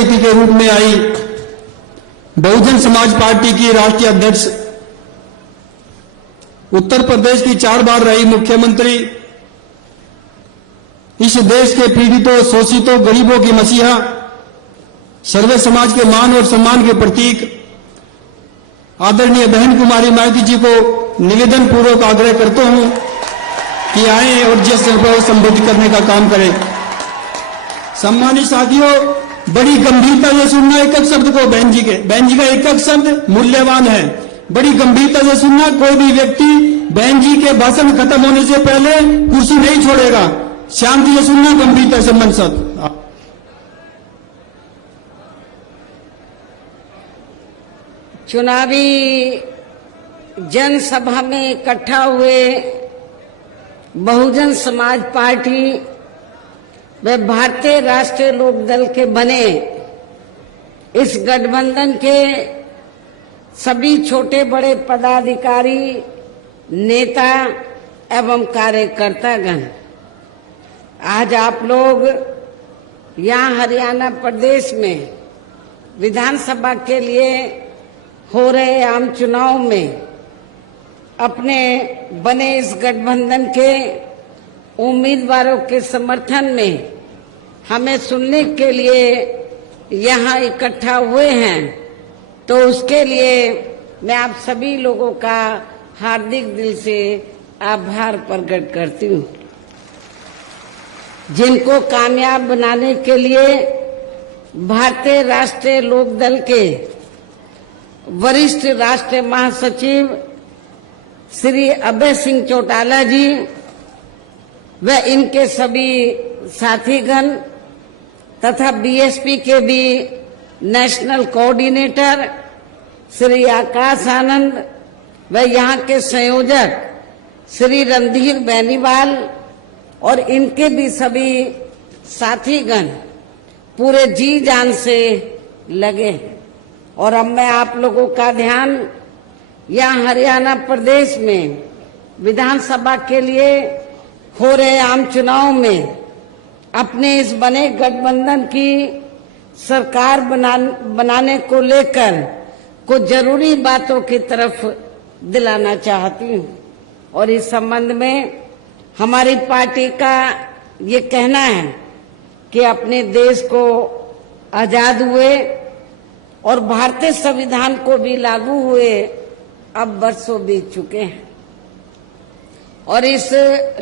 अतिथि के रूप में आई बहुजन समाज पार्टी की राष्ट्रीय अध्यक्ष, उत्तर प्रदेश की 4 बार रही मुख्यमंत्री, इस देश के पीड़ितों, शोषितों, गरीबों की मसीहा, सर्वे समाज के मान और सम्मान के प्रतीक आदरणीय बहन कुमारी माइती जी को निवेदन पूर्वक आग्रह करता हूं कि आए और जिस को संबोधित करने का काम करें। सम्मानित साथियों, बड़ी गंभीरता से सुनना एक एक शब्द को। बहन जी का एक एक शब्द मूल्यवान है। बड़ी गंभीरता से सुनना। कोई भी व्यक्ति बहन जी के भाषण खत्म होने से पहले कुर्सी नहीं छोड़ेगा। शांति से सुनना, गंभीरता से मनसद। चुनावी जनसभा में इकट्ठा हुए बहुजन समाज पार्टी व भारतीय राष्ट्रीय लोक दल के बने इस गठबंधन के सभी छोटे बड़े पदाधिकारी, नेता एवं कार्यकर्तागण, आज आप लोग यहाँ हरियाणा प्रदेश में विधानसभा के लिए हो रहे आम चुनाव में अपने बने इस गठबंधन के उम्मीदवारों के समर्थन में हमें सुनने के लिए यहाँ इकट्ठा हुए हैं, तो उसके लिए मैं आप सभी लोगों का हार्दिक दिल से आभार प्रकट करती हूँ, जिनको कामयाब बनाने के लिए भारतीय राष्ट्रीय लोक दल के वरिष्ठ राष्ट्रीय महासचिव श्री अभय सिंह चौटाला जी व इनके सभी साथीगण तथा बीएसपी के भी नेशनल कोऑर्डिनेटर श्री आकाश आनंद व यहाँ के संयोजक श्री रणधीर बेनीवाल और इनके भी सभी साथीगण पूरे जी जान से लगे हैं। और अब मैं आप लोगों का ध्यान यहाँ हरियाणा प्रदेश में विधानसभा के लिए हो रहे आम चुनाव में अपने इस बने गठबंधन की सरकार बनाने को लेकर कुछ जरूरी बातों की तरफ दिलाना चाहती हूँ। और इस संबंध में हमारी पार्टी का ये कहना है कि अपने देश को आजाद हुए और भारतीय संविधान को भी लागू हुए अब वर्षों बीत चुके हैं, और इस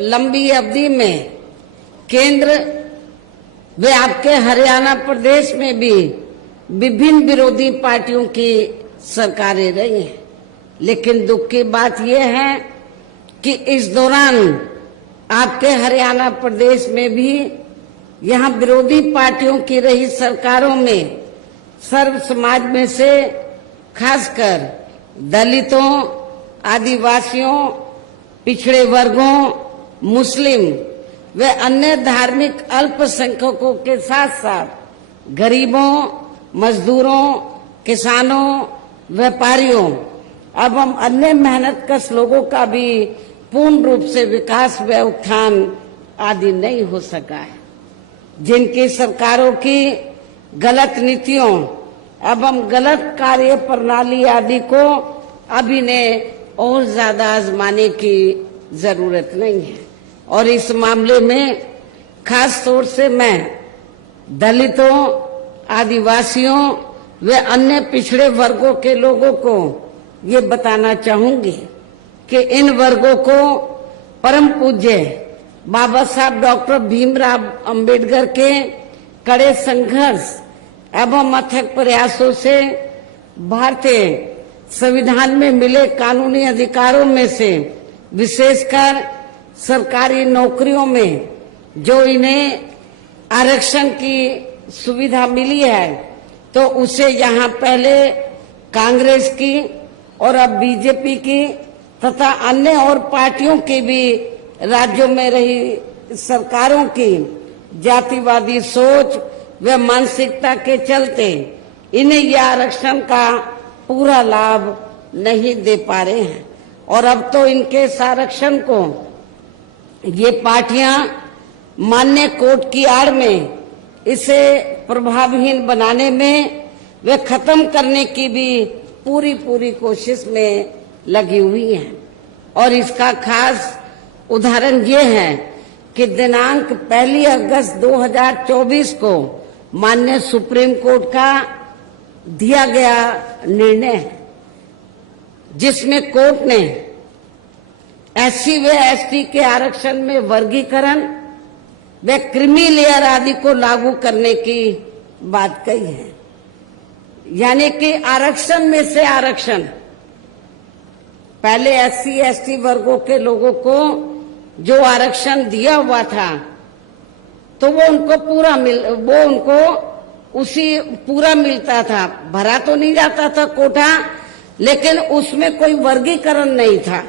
लंबी अवधि में केंद्र व आपके हरियाणा प्रदेश में भी विभिन्न विरोधी पार्टियों की सरकारें रही हैं। लेकिन दुख की बात यह है कि इस दौरान आपके हरियाणा प्रदेश में भी यहाँ विरोधी पार्टियों की रही सरकारों में सर्व समाज में से खासकर दलितों, आदिवासियों, पिछड़े वर्गों, मुस्लिम व अन्य धार्मिक अल्पसंख्यकों के साथ साथ गरीबों, मजदूरों, किसानों, व्यापारियों एवं अन्य मेहनतकश लोगों का भी पूर्ण रूप से विकास व उत्थान आदि नहीं हो सका है। जिनकी सरकारों की गलत नीतियों एवं गलत कार्य प्रणाली आदि को अभी ने और ज्यादा आजमाने की जरूरत नहीं है। और इस मामले में खास तौर से मैं दलितों, आदिवासियों व अन्य पिछड़े वर्गों के लोगों को ये बताना चाहूंगी कि इन वर्गों को परम पूज्य बाबा साहब डॉक्टर भीमराव अंबेडकर के कड़े संघर्ष एवं अथक प्रयासों से भारतीय संविधान में मिले कानूनी अधिकारों में से विशेषकर सरकारी नौकरियों में जो इन्हें आरक्षण की सुविधा मिली है, तो उसे यहाँ पहले कांग्रेस की और अब बीजेपी की तथा अन्य और पार्टियों की भी राज्यों में रही सरकारों की जातिवादी सोच व मानसिकता के चलते इन्हें यह आरक्षण का पूरा लाभ नहीं दे पा रहे हैं। और अब तो इनके इस आरक्षण को ये पार्टियां मान्य कोर्ट की आड़ में इसे प्रभावहीन बनाने में वे खत्म करने की भी पूरी कोशिश में लगी हुई हैं। और इसका खास उदाहरण ये है कि दिनांक 1 अगस्त 2024 को माननीय सुप्रीम कोर्ट का दिया गया निर्णय है, जिसमें कोर्ट ने एससी व एसटी के आरक्षण में वर्गीकरण व क्रीमी लेयर आदि को लागू करने की बात कही है। यानी कि आरक्षण में से आरक्षण, पहले एससी एसटी वर्गों के लोगों को जो आरक्षण दिया हुआ था तो वो उनको पूरा मिलता था, भरा तो नहीं जाता था कोटा, लेकिन उसमें कोई वर्गीकरण नहीं था।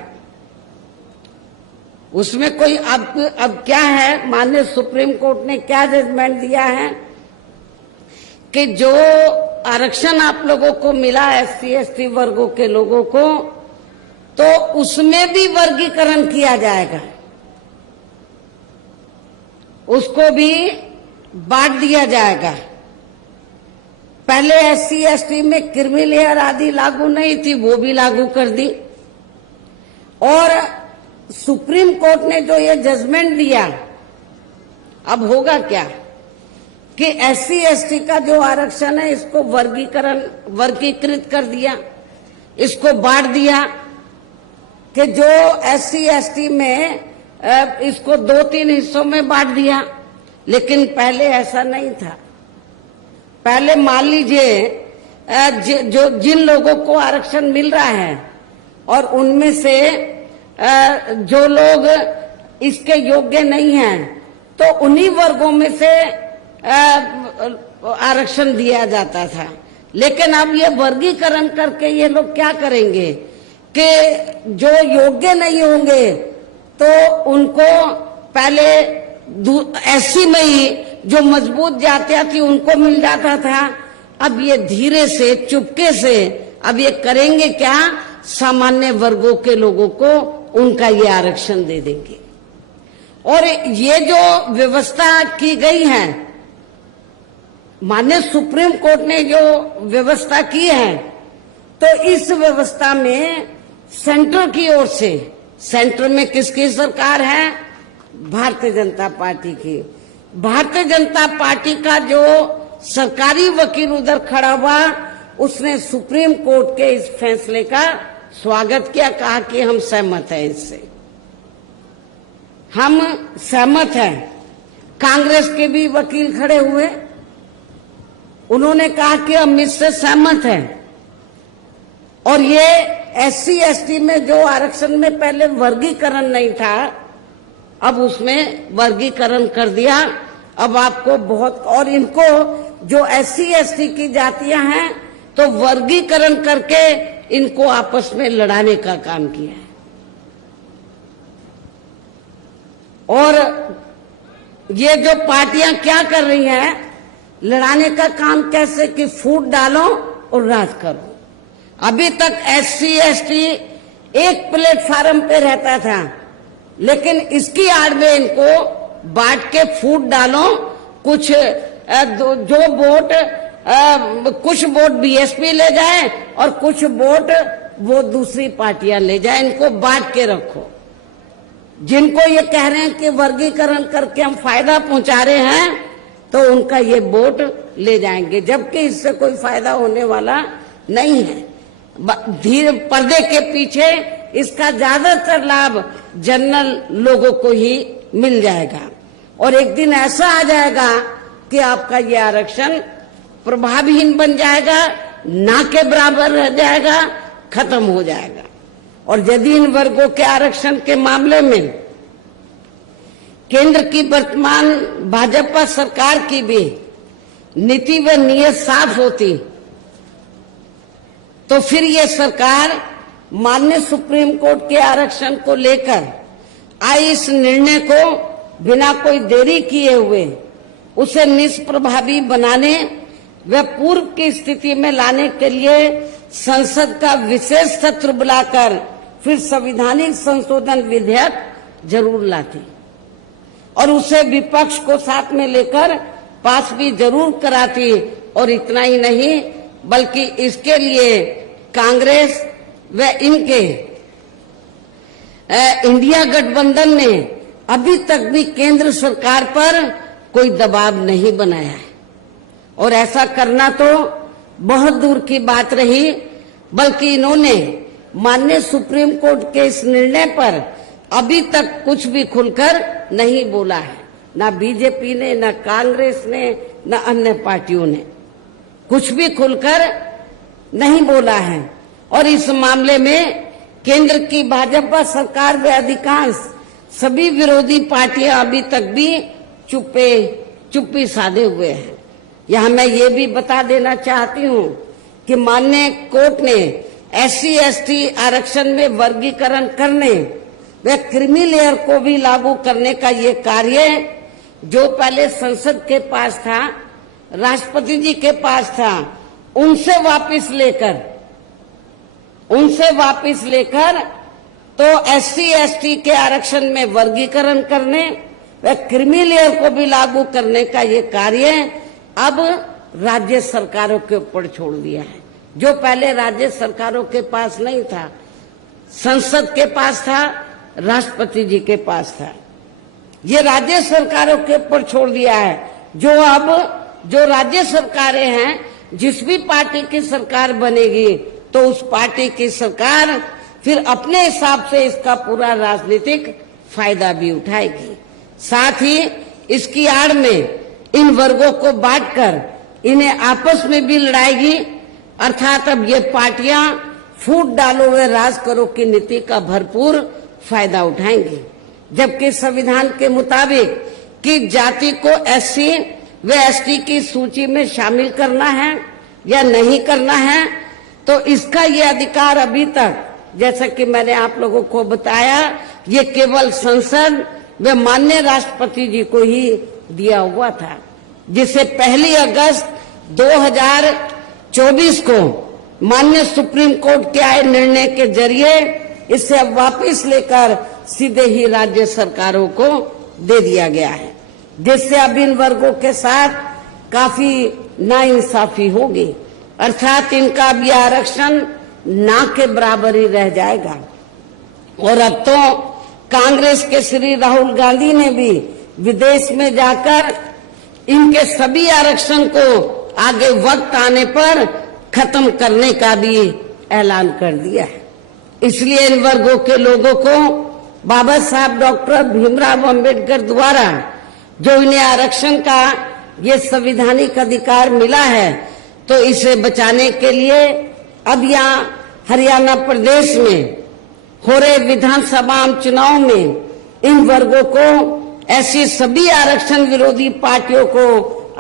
उसमें कोई अब क्या है, माननीय सुप्रीम कोर्ट ने क्या जजमेंट दिया है कि जो आरक्षण आप लोगों को मिला एससी एसटी वर्गों के लोगों को, तो उसमें भी वर्गीकरण किया जाएगा, उसको भी बांट दिया जाएगा। पहले एससी एसटी में क्रीमी लेयर आदि लागू नहीं थी, वो भी लागू कर दी। और सुप्रीम कोर्ट ने जो ये जजमेंट दिया, अब होगा क्या कि एससी एसटी का जो आरक्षण है इसको वर्गीकृत कर दिया, इसको बांट दिया कि जो एससी एसटी में इसको 2-3 हिस्सों में बांट दिया। लेकिन पहले ऐसा नहीं था। पहले मान लीजिए जिन लोगों को आरक्षण मिल रहा है और उनमें से जो लोग इसके योग्य नहीं हैं, तो उन्हीं वर्गों में से आरक्षण दिया जाता था। लेकिन अब ये वर्गीकरण करके ये लोग क्या करेंगे कि जो योग्य नहीं होंगे तो उनको पहले एससी में ही जो मजबूत जातियां थी उनको मिल जाता था। अब ये धीरे से चुपके से अब ये करेंगे क्या, सामान्य वर्गों के लोगों को उनका ये आरक्षण दे देंगे। और ये जो व्यवस्था की गई है, माननीय सुप्रीम कोर्ट ने जो व्यवस्था की है, तो इस व्यवस्था में सेंटर की ओर से, सेंटर में किसकी सरकार है, भारतीय जनता पार्टी की। भारतीय जनता पार्टी का जो सरकारी वकील उधर खड़ा हुआ, उसने सुप्रीम कोर्ट के इस फैसले का स्वागत किया, कहा कि हम सहमत हैं, इससे हम सहमत हैं। कांग्रेस के भी वकील खड़े हुए, उन्होंने कहा कि हम इससे सहमत हैं। और ये एससी एसटी में जो आरक्षण में पहले वर्गीकरण नहीं था, अब उसमें वर्गीकरण कर दिया। अब आपको बहुत, और इनको जो एससी एसटी की जातियां हैं तो वर्गीकरण करके इनको आपस में लड़ाने का काम किया है। और ये जो पार्टियां क्या कर रही हैं, लड़ाने का काम कैसे कि फूट डालो और राज करो। अभी तक एससी एसटी एक प्लेटफार्म पे रहता था, लेकिन इसकी आड़ में इनको बांट के फूट डालो। कुछ जो वोट कुछ वोट बीएसपी ले जाए और कुछ वोट वो दूसरी पार्टियां ले जाए, इनको बांट के रखो। जिनको ये कह रहे हैं कि वर्गीकरण करके हम फायदा पहुंचा रहे हैं, तो उनका ये वोट ले जाएंगे, जबकि इससे कोई फायदा होने वाला नहीं है। धीरे पर्दे के पीछे इसका ज्यादातर लाभ जनरल लोगों को ही मिल जाएगा। और एक दिन ऐसा आ जाएगा कि आपका ये आरक्षण प्रभावहीन बन जाएगा, ना के बराबर रह जाएगा, खत्म हो जाएगा। और यदि इन वर्गों के आरक्षण के मामले में केंद्र की वर्तमान भाजपा सरकार की भी नीति व नीयत साफ होती, तो फिर ये सरकार माननीय सुप्रीम कोर्ट के आरक्षण को लेकर आई इस निर्णय को बिना कोई देरी किए हुए उसे निष्प्रभावी बनाने व पूर्व की स्थिति में लाने के लिए संसद का विशेष सत्र बुलाकर फिर संवैधानिक संशोधन विधेयक जरूर लाती और उसे विपक्ष को साथ में लेकर पास भी जरूर कराती, और इतना ही नहीं बल्कि इसके लिए कांग्रेस व इनके इंडिया गठबंधन ने अभी तक भी केंद्र सरकार पर कोई दबाव नहीं बनाया है, और ऐसा करना तो बहुत दूर की बात रही, बल्कि इन्होंने माननीय सुप्रीम कोर्ट के इस निर्णय पर अभी तक कुछ भी खुलकर नहीं बोला है। ना बीजेपी ने, ना कांग्रेस ने, ना अन्य पार्टियों ने कुछ भी खुलकर नहीं बोला है, और इस मामले में केंद्र की भाजपा सरकार व अधिकांश सभी विरोधी पार्टियां अभी तक भी चुप्पी साधे हुए हैं। यहाँ मैं ये भी बता देना चाहती हूँ कि माननीय कोर्ट ने SC/ST आरक्षण में वर्गीकरण करने व क्रीमी लेयर को भी लागू करने का ये कार्य जो पहले संसद के पास था, राष्ट्रपति जी के पास था, उनसे वापस लेकर तो SC/ST के आरक्षण में वर्गीकरण करने व क्रीमी लेयर को भी लागू करने का ये कार्य अब राज्य सरकारों के ऊपर छोड़ दिया है। जो पहले राज्य सरकारों के पास नहीं था, संसद के पास था, राष्ट्रपति जी के पास था, ये राज्य सरकारों के ऊपर छोड़ दिया है। जो राज्य सरकारें हैं, जिस भी पार्टी की सरकार बनेगी तो उस पार्टी की सरकार फिर अपने हिसाब से इसका पूरा राजनीतिक फायदा भी उठाएगी। साथ ही इसकी आड़ में इन वर्गों को बांटकर इन्हें आपस में भी लड़ाएगी, अर्थात अब ये पार्टियां फूट डालो व राज करो की नीति का भरपूर फायदा उठाएंगी। जबकि संविधान के मुताबिक कि जाति को SC व ST की सूची में शामिल करना है या नहीं करना है, तो इसका ये अधिकार अभी तक, जैसा कि मैंने आप लोगों को बताया, ये केवल संसद व माननीय राष्ट्रपति जी को ही दिया हुआ था, जिसे 1 अगस्त 2024 को माननीय सुप्रीम कोर्ट के आए निर्णय के जरिए इसे अब वापस लेकर सीधे ही राज्य सरकारों को दे दिया गया है, जिससे अब इन वर्गों के साथ काफी नाइंसाफी होगी, अर्थात इनका अब यह आरक्षण ना के बराबर ही रह जाएगा। और अब तो कांग्रेस के श्री राहुल गांधी ने भी विदेश में जाकर इनके सभी आरक्षण को आगे वक्त आने पर खत्म करने का भी ऐलान कर दिया है। इसलिए इन वर्गों के लोगों को बाबा साहब डॉक्टर भीमराव अंबेडकर द्वारा जो इन्हें आरक्षण का ये संवैधानिक अधिकार मिला है, तो इसे बचाने के लिए अब यहाँ हरियाणा प्रदेश में हो रहे विधानसभा चुनाव में इन वर्गों को ऐसी सभी आरक्षण विरोधी पार्टियों को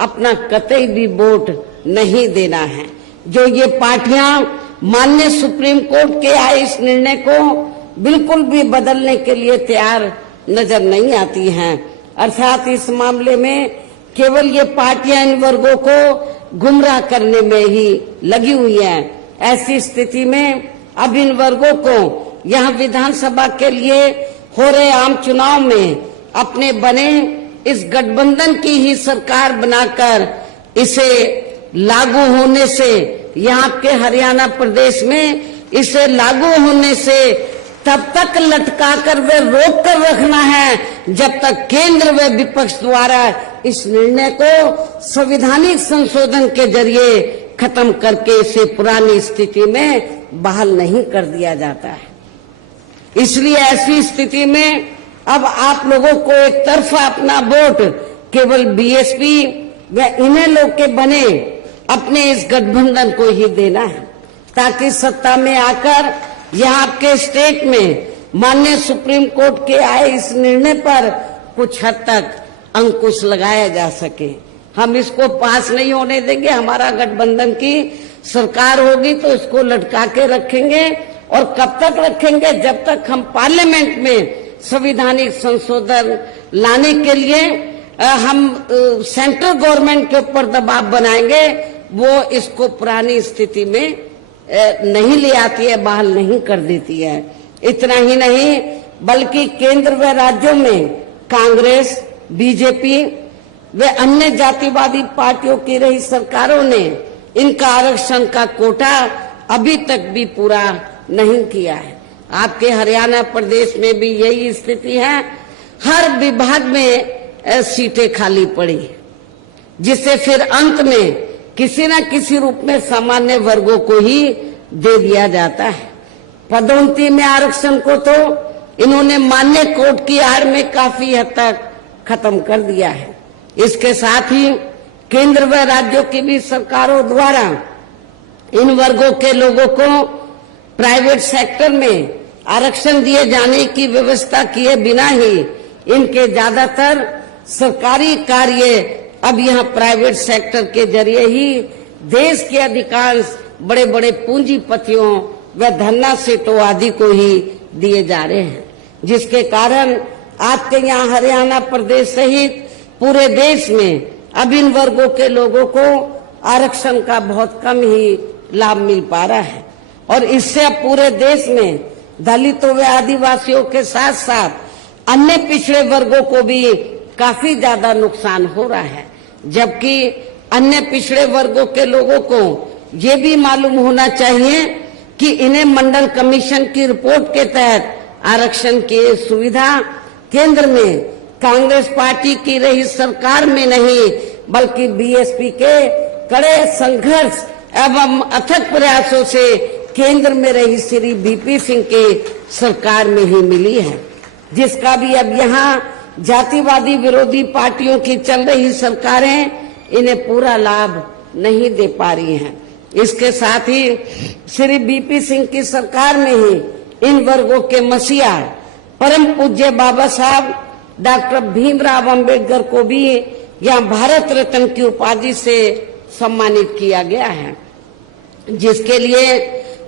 अपना कतई भी वोट नहीं देना है। जो ये पार्टियां माननीय सुप्रीम कोर्ट के आए इस निर्णय को बिल्कुल भी बदलने के लिए तैयार नजर नहीं आती हैं, अर्थात इस मामले में केवल ये पार्टियां इन वर्गों को गुमराह करने में ही लगी हुई हैं। ऐसी स्थिति में अब इन वर्गों को यहाँ विधानसभा के लिए हो रहे आम चुनाव में अपने बने इस गठबंधन की ही सरकार बनाकर इसे लागू होने से, यहाँ के हरियाणा प्रदेश में इसे लागू होने से तब तक लटका कर वे रोक कर रखना है जब तक केंद्र व विपक्ष द्वारा इस निर्णय को संवैधानिक संशोधन के जरिए खत्म करके इसे पुरानी स्थिति में बहाल नहीं कर दिया जाता है। इसलिए ऐसी स्थिति में अब आप लोगों को एक तरफा अपना वोट केवल BSP व इन्हें लोग के बने अपने इस गठबंधन को ही देना है, ताकि सत्ता में आकर यहाँ आपके स्टेट में माननीय सुप्रीम कोर्ट के आए इस निर्णय पर कुछ हद तक अंकुश लगाया जा सके। हम इसको पास नहीं होने देंगे। हमारा गठबंधन की सरकार होगी तो इसको लटका के रखेंगे, और कब तक रखेंगे? जब तक हम पार्लियामेंट में संवैधानिक संशोधन लाने के लिए हम सेंट्रल गवर्नमेंट के ऊपर दबाव बनाएंगे, वो इसको पुरानी स्थिति में नहीं ले आती है, बहाल नहीं कर देती है। इतना ही नहीं बल्कि केंद्र व राज्यों में कांग्रेस, BJP वे अन्य जातिवादी पार्टियों की रही सरकारों ने इनका आरक्षण का कोटा अभी तक भी पूरा नहीं किया है। आपके हरियाणा प्रदेश में भी यही स्थिति है। हर विभाग में सीटें खाली पड़ी, जिससे फिर अंत में किसी न किसी रूप में सामान्य वर्गों को ही दे दिया जाता है। पदोन्नति में आरक्षण को तो इन्होंने मान्य कोर्ट की आड़ में काफी हद तक खत्म कर दिया है। इसके साथ ही केंद्र व राज्यों की भी सरकारों द्वारा इन वर्गों के लोगों को प्राइवेट सेक्टर में आरक्षण दिए जाने की व्यवस्था किए बिना ही इनके ज्यादातर सरकारी कार्य अब यहां प्राइवेट सेक्टर के जरिए ही देश के अधिकांश बड़े बड़े पूंजीपतियों व धन्ना सेठों आदि को ही दिए जा रहे हैं, जिसके कारण आपके यहाँ हरियाणा प्रदेश सहित पूरे देश में अब इन वर्गों के लोगों को आरक्षण का बहुत कम ही लाभ मिल पा रहा है। और इससे अब पूरे देश में दलितों व आदिवासियों के साथ साथ अन्य पिछड़े वर्गों को भी काफी ज्यादा नुकसान हो रहा है। जबकि अन्य पिछड़े वर्गों के लोगों को ये भी मालूम होना चाहिए कि इन्हें मंडल कमीशन की रिपोर्ट के तहत आरक्षण की सुविधा केंद्र में कांग्रेस पार्टी की रही सरकार में नहीं बल्कि बीएसपी के कड़े संघर्ष एवं अथक प्रयासों से केंद्र में रही श्री वीपी सिंह की सरकार में ही मिली है, जिसका भी अब यहाँ जातिवादी विरोधी पार्टियों की चल रही सरकारें इन्हें पूरा लाभ नहीं दे पा रही हैं। इसके साथ ही श्री वीपी सिंह की सरकार में ही इन वर्गों के मसीहा परम पूज्य बाबा साहब डॉक्टर भीमराव अंबेडकर को भी यहाँ भारत रत्न की उपाधि से सम्मानित किया गया है, जिसके लिए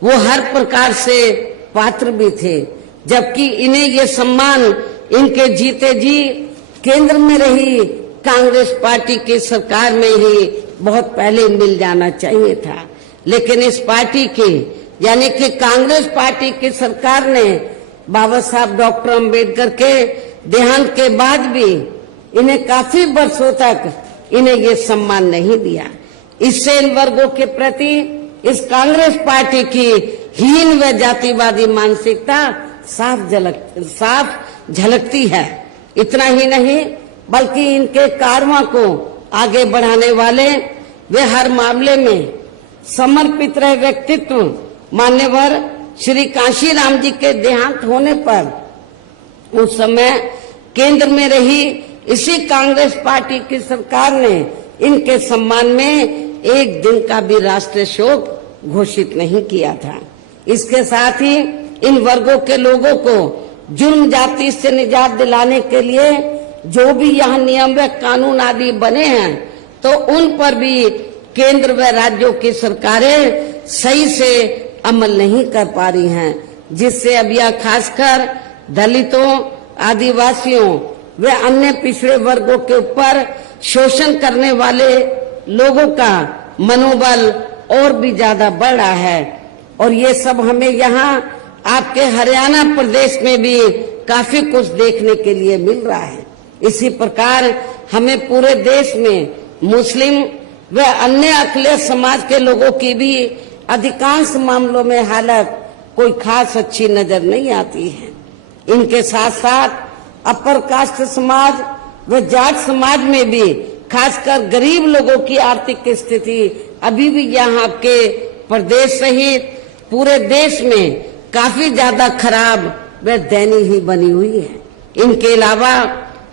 वो हर प्रकार से पात्र भी थे। जबकि इन्हें ये सम्मान इनके जीते जी केंद्र में रही कांग्रेस पार्टी की सरकार में ही बहुत पहले मिल जाना चाहिए था। लेकिन इस पार्टी की यानी कि कांग्रेस पार्टी की सरकार ने बाबा साहब डॉक्टर अंबेडकर के देहांत के बाद भी इन्हें काफी वर्षों तक इन्हें ये सम्मान नहीं दिया। इससे इन वर्गों के प्रति इस कांग्रेस पार्टी की हीन व जातिवादी मानसिकता साफ झलकती है। इतना ही नहीं बल्कि इनके कार्यों को आगे बढ़ाने वाले वे हर मामले में समर्पित रहे व्यक्तित्व मान्यवर श्री कांशीराम जी के देहांत होने पर उस समय केंद्र में रही इसी कांग्रेस पार्टी की सरकार ने इनके सम्मान में एक दिन का भी राष्ट्रीय शोक घोषित नहीं किया था। इसके साथ ही इन वर्गों के लोगों को जुर्म जाति से निजात दिलाने के लिए जो भी यहाँ नियम व कानून आदि बने हैं तो उन पर भी केंद्र व राज्यों की सरकारें सही से अमल नहीं कर पा रही हैं, जिससे अब यह खासकर दलितों, आदिवासियों व अन्य पिछड़े वर्गों के ऊपर शोषण करने वाले लोगों का मनोबल और भी ज्यादा बढ़ रहा है। और ये सब हमें यहाँ आपके हरियाणा प्रदेश में भी काफी कुछ देखने के लिए मिल रहा है। इसी प्रकार हमें पूरे देश में मुस्लिम व अन्य अखिलेश समाज के लोगों की भी अधिकांश मामलों में हालत कोई खास अच्छी नजर नहीं आती है। इनके साथ साथ अपर कास्ट समाज व जाट समाज में भी खासकर गरीब लोगों की आर्थिक स्थिति अभी भी यहाँ आपके प्रदेश सहित पूरे देश में काफी ज्यादा खराब व दयनीय ही बनी हुई है। इनके अलावा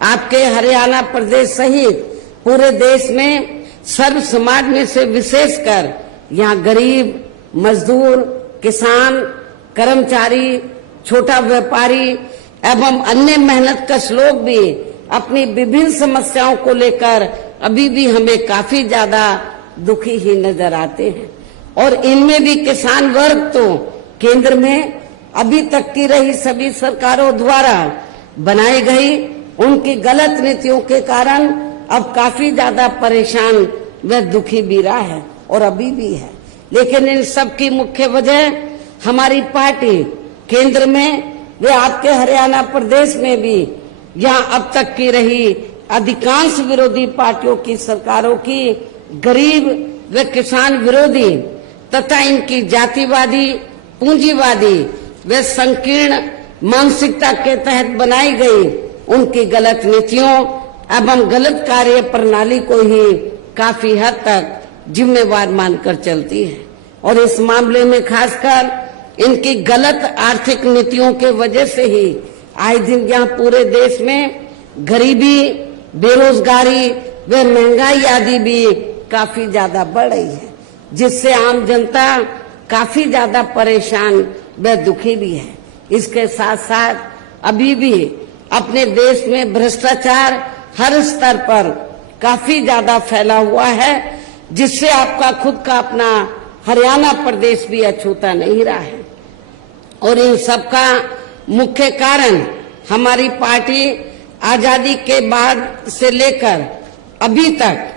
आपके हरियाणा प्रदेश सहित पूरे देश में सर्व समाज में से विशेषकर यहाँ गरीब, मजदूर, किसान, कर्मचारी, छोटा व्यापारी एवं अन्य मेहनतकश लोग भी अपनी विभिन्न समस्याओं को लेकर अभी भी हमें काफी ज्यादा दुखी ही नजर आते हैं। और इनमें भी किसान वर्ग तो केंद्र में अभी तक की रही सभी सरकारों द्वारा बनाई गई उनकी गलत नीतियों के कारण अब काफी ज्यादा परेशान व दुखी भी रहा है और अभी भी है। लेकिन इन सब की मुख्य वजह हमारी पार्टी केंद्र में व आपके हरियाणा प्रदेश में भी यहाँ अब तक की रही अधिकांश विरोधी पार्टियों की सरकारों की गरीब व किसान विरोधी तथा इनकी जातिवादी, पूंजीवादी व संकीर्ण मानसिकता के तहत बनाई गई उनकी गलत नीतियों एवं गलत कार्य प्रणाली को ही काफी हद तक जिम्मेवार मानकर चलती है। और इस मामले में खासकर इनकी गलत आर्थिक नीतियों के वजह से ही आए दिन यहाँ पूरे देश में गरीबी, बेरोजगारी व महंगाई आदि भी काफी ज्यादा बढ़ रही है, जिससे आम जनता काफी ज्यादा परेशान व दुखी भी है। इसके साथ साथ अभी भी अपने देश में भ्रष्टाचार हर स्तर पर काफी ज्यादा फैला हुआ है, जिससे आपका खुद का अपना हरियाणा प्रदेश भी अछूता नहीं रहा है। और इन सब का मुख्य कारण हमारी पार्टी आजादी के बाद से लेकर अभी तक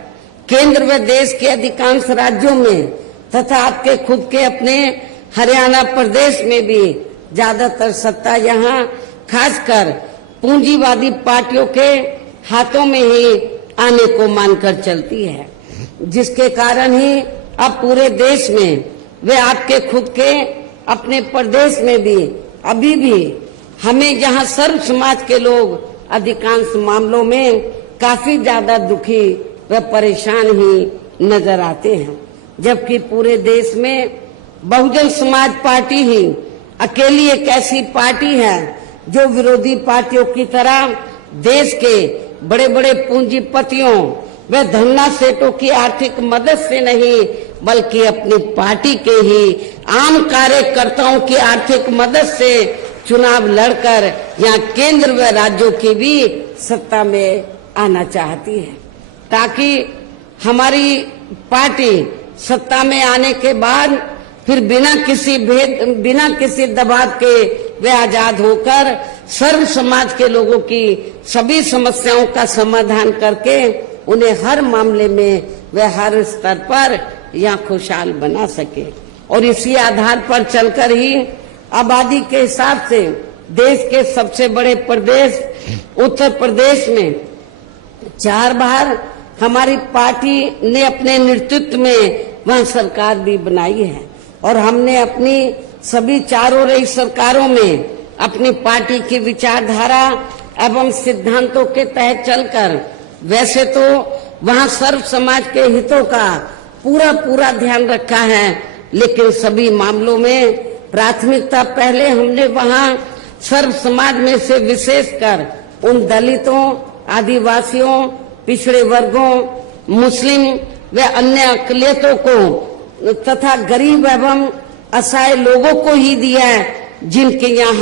केंद्र व देश के अधिकांश राज्यों में तथा आपके खुद के अपने हरियाणा प्रदेश में भी ज्यादातर सत्ता यहाँ खासकर पूंजीवादी पार्टियों के हाथों में ही आने को मानकर चलती है, जिसके कारण ही अब पूरे देश में वे आपके खुद के अपने प्रदेश में भी अभी भी हमें यहाँ सर्व समाज के लोग अधिकांश मामलों में काफी ज्यादा दुखी व परेशान ही नजर आते हैं, जबकि पूरे देश में बहुजन समाज पार्टी ही अकेली एक ऐसी पार्टी है जो विरोधी पार्टियों की तरह देश के बड़े बड़े पूंजीपतियों व धन्ना सेठों की आर्थिक मदद से नहीं बल्कि अपनी पार्टी के ही आम कार्यकर्ताओं की आर्थिक मदद से चुनाव लड़कर यहाँ केंद्र व राज्यों की भी सत्ता में आना चाहती है, ताकि हमारी पार्टी सत्ता में आने के बाद फिर बिना किसी दबाव के वे आजाद होकर सर्व समाज के लोगों की सभी समस्याओं का समाधान करके उन्हें हर मामले में वे हर स्तर पर यहाँ खुशहाल बना सके। और इसी आधार पर चलकर ही आबादी के हिसाब से देश के सबसे बड़े प्रदेश उत्तर प्रदेश में 4 बार हमारी पार्टी ने अपने नेतृत्व में वहाँ सरकार भी बनाई है, और हमने अपनी सभी चारों रही सरकारों में अपनी पार्टी की विचारधारा एवं सिद्धांतों के तहत चलकर वैसे तो वहाँ सर्व समाज के हितों का पूरा ध्यान रखा है, लेकिन सभी मामलों में प्राथमिकता पहले हमने वहाँ सर्व समाज में से विशेषकर उन दलितों, आदिवासियों, पिछड़े वर्गों, मुस्लिम व अन्य अकलियतों को तथा गरीब एवं असहाय लोगों को ही दिया है, जिनके वहाँ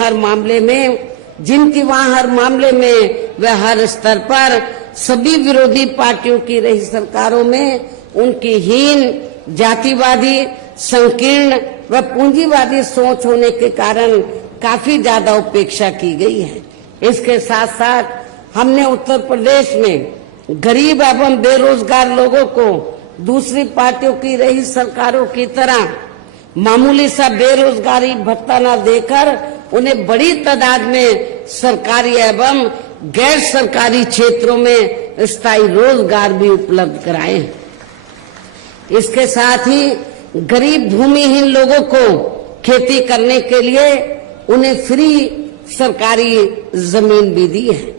हर मामले में व हर स्तर पर सभी विरोधी पार्टियों की रही सरकारों में उनकी हीन, जातिवादी, संकीर्ण व पूंजीवादी सोच होने के कारण काफी ज्यादा उपेक्षा की गई है। इसके साथ साथ हमने उत्तर प्रदेश में गरीब एवं बेरोजगार लोगों को दूसरी पार्टियों की रही सरकारों की तरह मामूली सा बेरोजगारी भत्ता न देकर उन्हें बड़ी तादाद में सरकारी एवं गैर सरकारी क्षेत्रों में स्थायी रोजगार भी उपलब्ध कराए हैं। इसके साथ ही गरीब भूमिहीन लोगों को खेती करने के लिए उन्हें फ्री सरकारी जमीन भी दी है,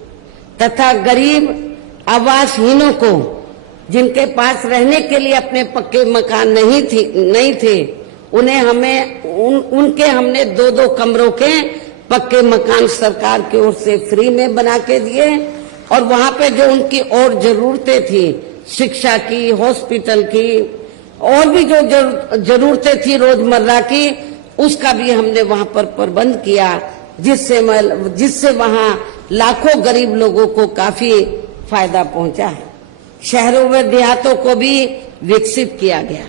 तथा गरीब आवासहीनों को जिनके पास रहने के लिए अपने पक्के मकान नहीं थे उन्हें उनके हमने 2-2 कमरों के पक्के मकान सरकार की ओर से फ्री में बना के दिए, और वहाँ पे जो उनकी और जरूरतें थी शिक्षा की, हॉस्पिटल की और भी जो जरूरतें थी रोजमर्रा की, उसका भी हमने वहाँ पर प्रबंध किया, जिससे वहाँ लाखों गरीब लोगों को काफी फायदा पहुंचा है। शहरों व देहातों को भी विकसित किया गया।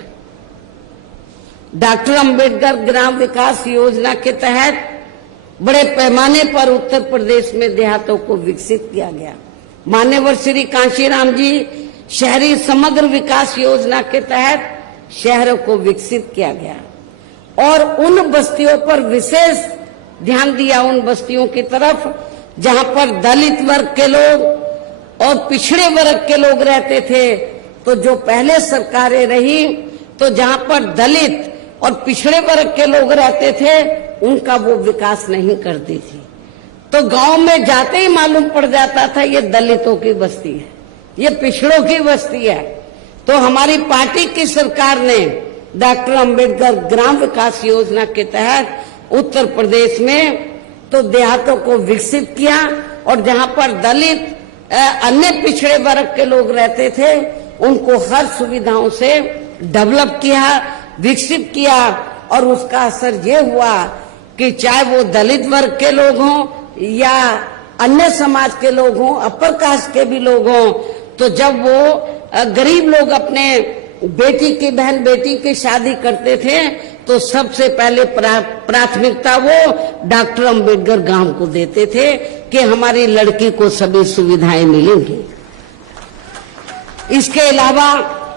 डॉक्टर अंबेडकर ग्राम विकास योजना के तहत बड़े पैमाने पर उत्तर प्रदेश में देहातों को विकसित किया गया। मान्यवर श्री कांशीराम जी शहरी समग्र विकास योजना के तहत शहरों को विकसित किया गया, और उन बस्तियों पर विशेष ध्यान दिया, उन बस्तियों की तरफ जहां पर दलित वर्ग के लोग और पिछड़े वर्ग के लोग रहते थे। तो जो पहले सरकारें रही तो जहां पर दलित और पिछड़े वर्ग के लोग रहते थे उनका वो विकास नहीं करती थी। तो गांव में जाते ही मालूम पड़ जाता था ये दलितों की बस्ती है, ये पिछड़ों की बस्ती है। तो हमारी पार्टी की सरकार ने डॉक्टर अंबेडकर ग्राम विकास योजना के तहत उत्तर प्रदेश में तो देहातों को विकसित किया और जहां पर दलित अन्य पिछड़े वर्ग के लोग रहते थे उनको हर सुविधाओं से डेवलप किया, विकसित किया। और उसका असर ये हुआ कि चाहे वो दलित वर्ग के लोग हों या अन्य समाज के लोग हों, अपर कास्ट के भी लोग हों, तो जब वो गरीब लोग अपने बेटी की बहन बेटी की शादी करते थे तो सबसे पहले प्राथमिकता वो डॉक्टर अंबेडकर गांव को देते थे कि हमारी लड़की को सभी सुविधाएं मिलेंगी। इसके अलावा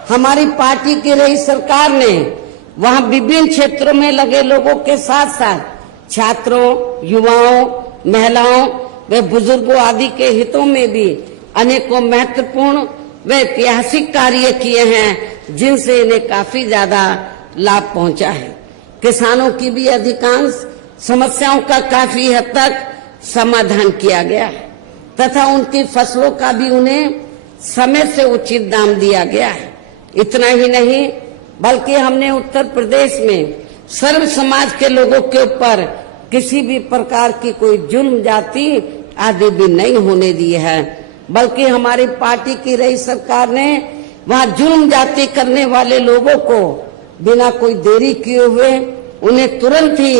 हमारी पार्टी की रही सरकार ने वहां विभिन्न क्षेत्रों में लगे लोगों के साथ साथ छात्रों, युवाओं, महिलाओं व बुजुर्गों आदि के हितों में भी अनेकों महत्वपूर्ण व ऐतिहासिक कार्य किए हैं जिनसे इन्हें काफी ज्यादा लाभ पहुंचा है। किसानों की भी अधिकांश समस्याओं का काफी हद तक समाधान किया गया है तथा उनकी फसलों का भी उन्हें समय से उचित दाम दिया गया है। इतना ही नहीं बल्कि हमने उत्तर प्रदेश में सर्व समाज के लोगों के ऊपर किसी भी प्रकार की कोई जुल्म जाति आदि भी नहीं होने दी है, बल्कि हमारी पार्टी की रही सरकार ने वहां जुल्म जाति करने वाले लोगों को बिना कोई देरी किए हुए उन्हें तुरंत ही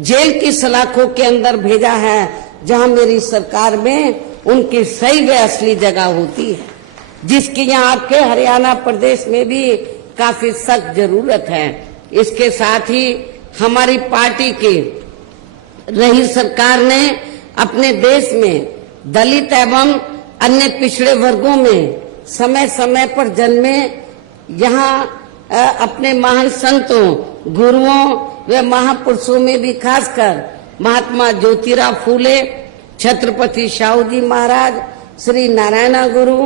जेल की सलाखों के अंदर भेजा है, जहां मेरी सरकार में उनकी सही व असली जगह होती है, जिसकी यहाँ आपके हरियाणा प्रदेश में भी काफी सख्त जरूरत है। इसके साथ ही हमारी पार्टी की रही सरकार ने अपने देश में दलित एवं अन्य पिछड़े वर्गों में समय समय पर जन्मे यहाँ अपने महान संतों, गुरुओं व महापुरुषों में भी खासकर महात्मा ज्योतिराव फूले, छत्रपति शाहू जी महाराज, श्री नारायण गुरु,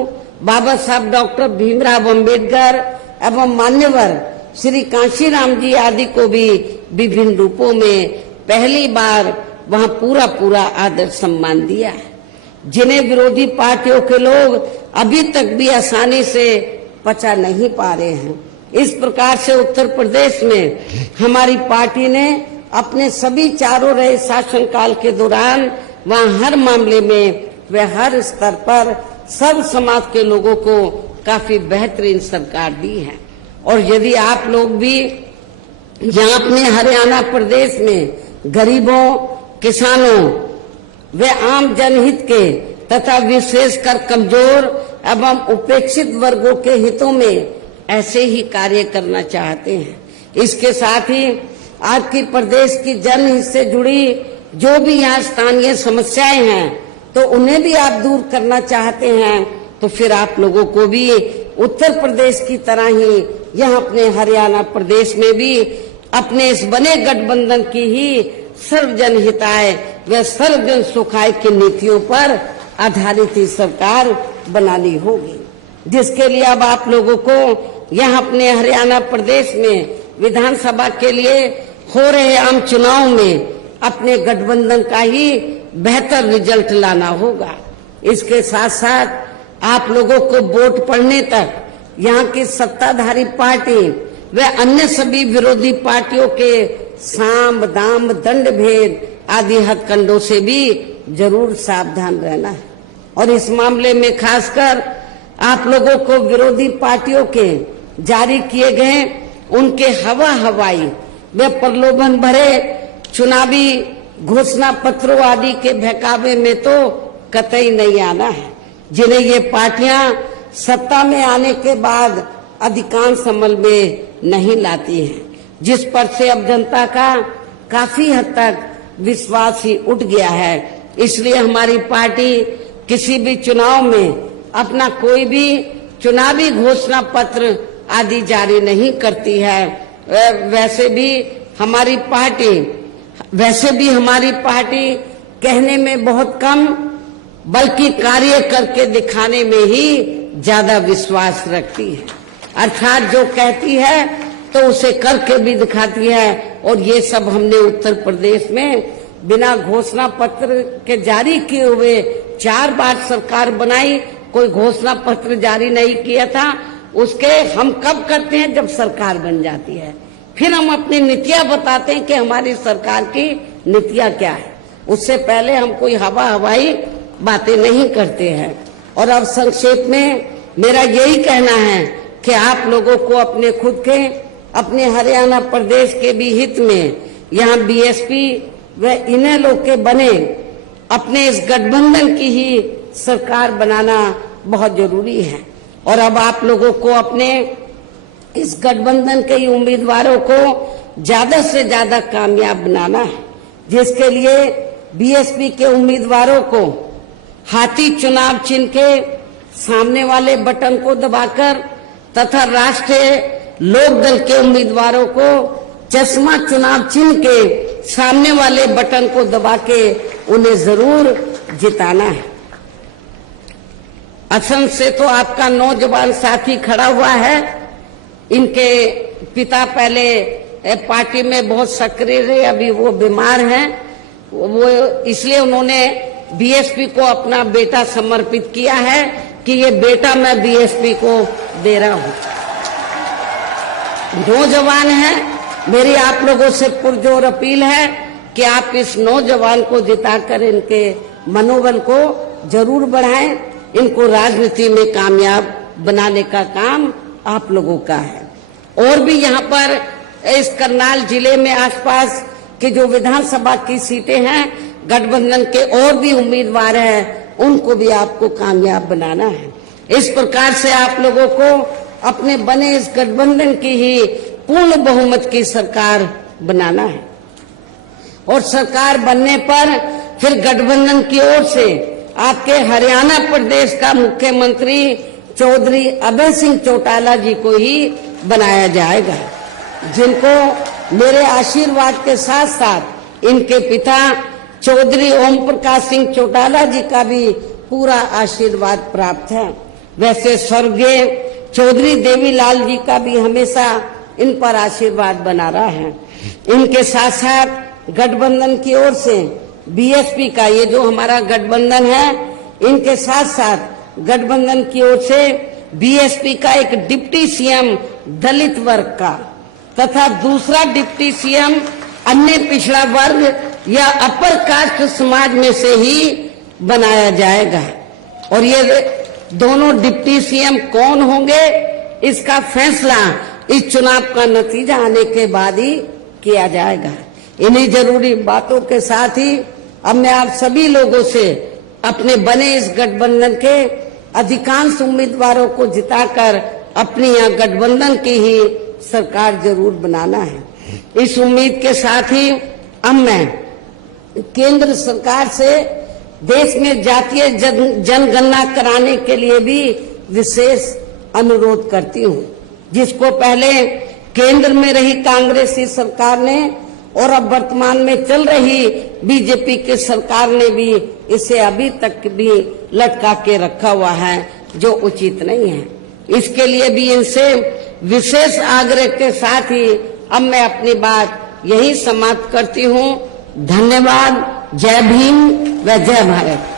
बाबा साहब डॉक्टर भीमराव अंबेडकर एवं मान्यवर श्री कांशीराम जी आदि को भी विभिन्न रूपों में पहली बार वहां पूरा आदर सम्मान दिया है, जिन्हें विरोधी पार्टियों के लोग अभी तक भी आसानी से पचा नहीं पा रहे हैं। इस प्रकार से उत्तर प्रदेश में हमारी पार्टी ने अपने सभी चारों रहे शासनकाल के दौरान वहां हर मामले में व हर स्तर पर सब समाज के लोगों को काफी बेहतरीन सरकार दी है। और यदि आप लोग भी यहाँ अपने हरियाणा प्रदेश में गरीबों, किसानों व आम जनहित के तथा विशेषकर कमजोर एवं उपेक्षित वर्गों के हितों में ऐसे ही कार्य करना चाहते हैं, इसके साथ ही आपकी प्रदेश की जनहित से जुड़ी जो भी यहाँ स्थानीय समस्याएं हैं तो उन्हें भी आप दूर करना चाहते हैं, तो फिर आप लोगों को भी उत्तर प्रदेश की तरह ही यहाँ अपने हरियाणा प्रदेश में भी अपने इस बने गठबंधन की ही सर्वजन हिताय व सर्वजन सुखाय की नीतियों पर आधारित ही सरकार बनानी होगी, जिसके लिए अब आप लोगों को यहाँ अपने हरियाणा प्रदेश में विधानसभा के लिए हो रहे आम चुनाव में अपने गठबंधन का ही बेहतर रिजल्ट लाना होगा। इसके साथ साथ आप लोगों को वोट पड़ने तक यहाँ की सत्ताधारी पार्टी व अन्य सभी विरोधी पार्टियों के साम दाम दंड भेद आदि हथकंडों से भी जरूर सावधान रहना है। और इस मामले में खासकर आप लोगों को विरोधी पार्टियों के जारी किए गए उनके हवाई व प्रलोभन भरे चुनावी घोषणा पत्रों आदि के बहकावे में तो कतई नहीं आना है, जिन्हें ये पार्टियां सत्ता में आने के बाद अधिकांश अमल में नहीं लाती हैं, जिस पर से अब जनता का काफी हद तक विश्वास ही उठ गया है। इसलिए हमारी पार्टी किसी भी चुनाव में अपना कोई भी चुनावी घोषणा पत्र आदि जारी नहीं करती है। वैसे भी हमारी पार्टी कहने में बहुत कम बल्कि कार्य करके दिखाने में ही ज्यादा विश्वास रखती है। अर्थात जो कहती है तो उसे करके भी दिखाती है। और ये सब हमने उत्तर प्रदेश में बिना घोषणा पत्र के जारी किए हुए 4 बार सरकार बनाई, कोई घोषणा पत्र जारी नहीं किया था। उसके हम कब करते हैं? जब सरकार बन जाती है। फिर हम अपनी नीतियां बताते हैं कि हमारी सरकार की नीतियां क्या है। उससे पहले हम कोई हवाई बातें नहीं करते हैं। और अब संक्षेप में मेरा यही कहना है कि आप लोगों को अपने खुद के, अपने हरियाणा प्रदेश के भी हित में यहाँ बीएसपी व इनेलो के बने अपने इस गठबंधन की ही सरकार बनाना बहुत जरूरी है। और अब आप लोगों को अपने इस गठबंधन के ही उम्मीदवारों को ज्यादा से ज्यादा कामयाब बनाना है, जिसके लिए बीएसपी के उम्मीदवारों को हाथी चुनाव चिन्ह के सामने वाले बटन को दबाकर तथा राष्ट्रीय लोकदल के उम्मीदवारों को चश्मा चुनाव चिन्ह के सामने वाले बटन को दबा के उन्हें जरूर जिताना है। असम से तो आपका नौजवान साथी खड़ा हुआ है। इनके पिता पहले पार्टी में बहुत सक्रिय रहे, अभी वो बीमार हैं। वो इसलिए उन्होंने बीएसपी को अपना बेटा समर्पित किया है कि ये बेटा मैं बीएसपी को दे रहा हूं। नौजवान है, मेरी आप लोगों से पुरजोर अपील है कि आप इस नौजवान को जिताकर इनके मनोबल को जरूर बढ़ाएं। इनको राजनीति में कामयाब बनाने का काम आप लोगों का है। और भी यहाँ पर इस करनाल जिले में आसपास के जो विधानसभा की सीटें हैं, गठबंधन के और भी उम्मीदवार हैं, उनको भी आपको कामयाब बनाना है। इस प्रकार से आप लोगों को अपने बने इस गठबंधन की ही पूर्ण बहुमत की सरकार बनाना है। और सरकार बनने पर फिर गठबंधन की ओर से आपके हरियाणा प्रदेश का मुख्यमंत्री चौधरी अभय सिंह चौटाला जी को ही बनाया जाएगा, जिनको मेरे आशीर्वाद के साथ साथ इनके पिता चौधरी ओम प्रकाश सिंह चौटाला जी का भी पूरा आशीर्वाद प्राप्त है। वैसे स्वर्गीय चौधरी देवीलाल जी का भी हमेशा इन पर आशीर्वाद बना रहा है। इनके साथ साथ गठबंधन की ओर से बीएसपी का ये जो हमारा गठबंधन है, इनके साथ साथ गठबंधन की ओर से बीएसपी का एक डिप्टी सीएम दलित वर्ग का तथा दूसरा डिप्टी सीएम अन्य पिछड़ा वर्ग या अपर कास्ट समाज में से ही बनाया जाएगा। और ये दोनों डिप्टी सीएम कौन होंगे, इसका फैसला इस चुनाव का नतीजा आने के बाद ही किया जाएगा। इन्हीं जरूरी बातों के साथ ही अब मैं आप सभी लोगों से अपने बने इस गठबंधन के अधिकांश उम्मीदवारों को जिताकर अपनी यहाँ गठबंधन की ही सरकार जरूर बनाना है। इस उम्मीद के साथ ही अब मैं केंद्र सरकार से देश में जातीय जनगणना कराने के लिए भी विशेष अनुरोध करती हूँ, जिसको पहले केंद्र में रही कांग्रेसी सरकार ने और अब वर्तमान में चल रही बीजेपी की सरकार ने भी इसे अभी तक भी लटका के रखा हुआ है, जो उचित नहीं है। इसके लिए भी इनसे विशेष आग्रह के साथ ही अब मैं अपनी बात यही समाप्त करती हूँ। धन्यवाद। जय भीम व जय भारत।